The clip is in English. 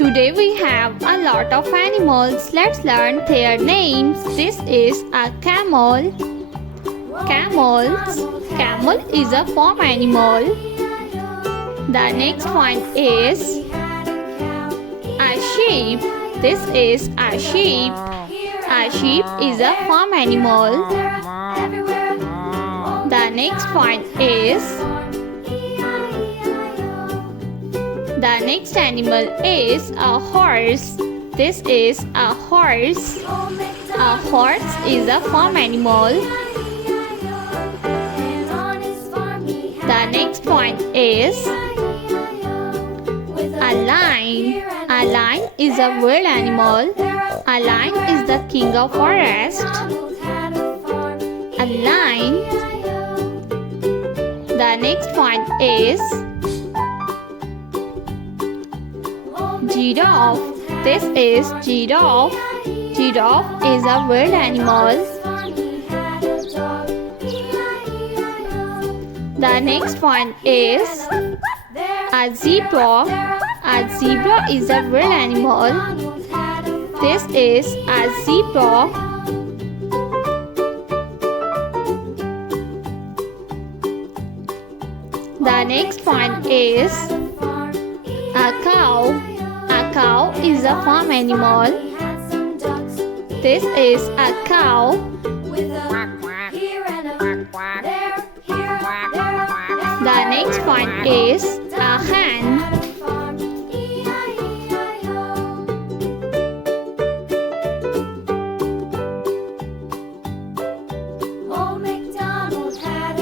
Today we have a lot of animals. Let's learn their names. This is a camel. Camel is a farm animal. The next one is a sheep. This is a sheep. A sheep is a farm animal. The next one is the next animal is a horse. This is a horse. A horse is a farm animal. The next one is a lion. A lion is a wild animal. A lion is the king of forest. A lion. The next one is giraffe. This is giraffe. Giraffe is a wild animal. The next one is a zebra. A zebra is a wild animal. This is a zebra. The next one is a cow. A cow is a farm animal. This is a cow. The next one is a hen.